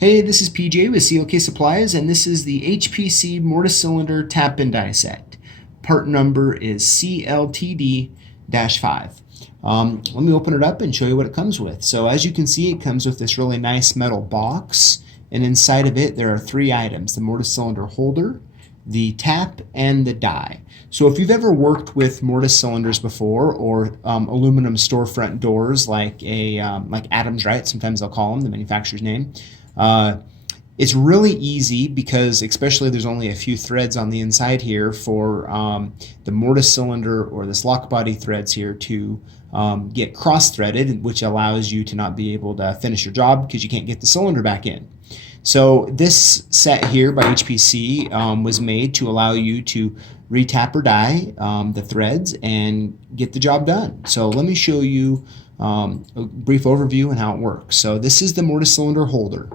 Hey, this is PJ with CLK Supplies, and this is the HPC mortise cylinder tap and die set. Part number is CLTD-5. Let me open it up and show you what it comes with. So as you can see, it comes with this really nice metal box, and inside of it there are three items: the mortise cylinder holder, the tap, and the die. So if you've ever worked with mortise cylinders before, or aluminum storefront doors like Adams, right? Sometimes they'll call them, the manufacturer's name. It's really easy because especially there's only a few threads on the inside here for the mortise cylinder or this lock body threads here to get cross-threaded, which allows you to not be able to finish your job because you can't get the cylinder back in. So this set here by HPC was made to allow you to retap or die the threads and get the job done. So let me show you a brief overview on how it works. So this is the mortise cylinder holder.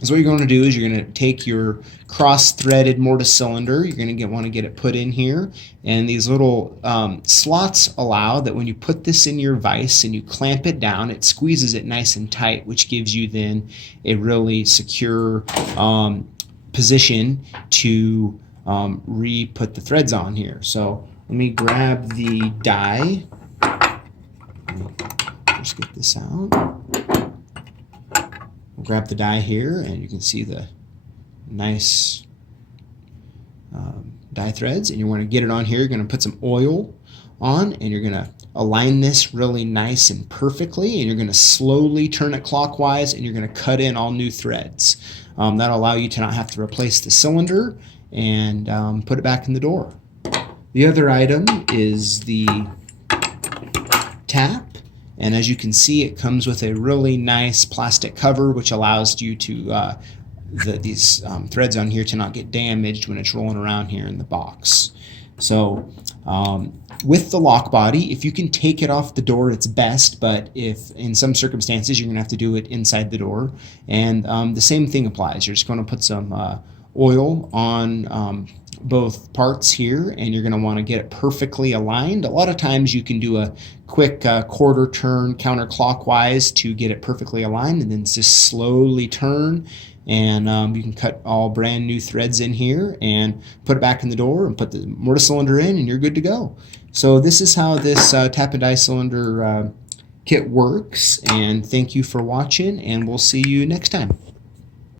So what you're going to do is you're going to take your cross-threaded mortise cylinder, you're going to want to get it put in here, and these little slots allow that when you put this in your vise and you clamp it down, it squeezes it nice and tight, which gives you then a really secure position to re-put the threads on here. So let me grab the die. Let's get this out. We'll grab the die here, and you can see the nice die threads, and you want to get it on here. You're going to put some oil on, and you're going to align this really nice and perfectly, and you're going to slowly turn it clockwise, and you're going to cut in all new threads. That'll allow you to not have to replace the cylinder and put it back in the door. The other item is the tap. And as you can see, it comes with a really nice plastic cover, which allows you to these threads on here to not get damaged when it's rolling around here in the box. So with the lock body, if you can take it off the door, it's best, but if in some circumstances you're going to have to do it inside the door. And the same thing applies. You're just going to put some oil on both parts here, and you're going to want to get it perfectly aligned. A lot of times you can do a quick quarter turn counterclockwise to get it perfectly aligned, and then just slowly turn, and you can cut all brand new threads in here and put it back in the door and put the mortise cylinder in, and you're good to go. So this is how this tap and die cylinder kit works, and thank you for watching, and we'll see you next time.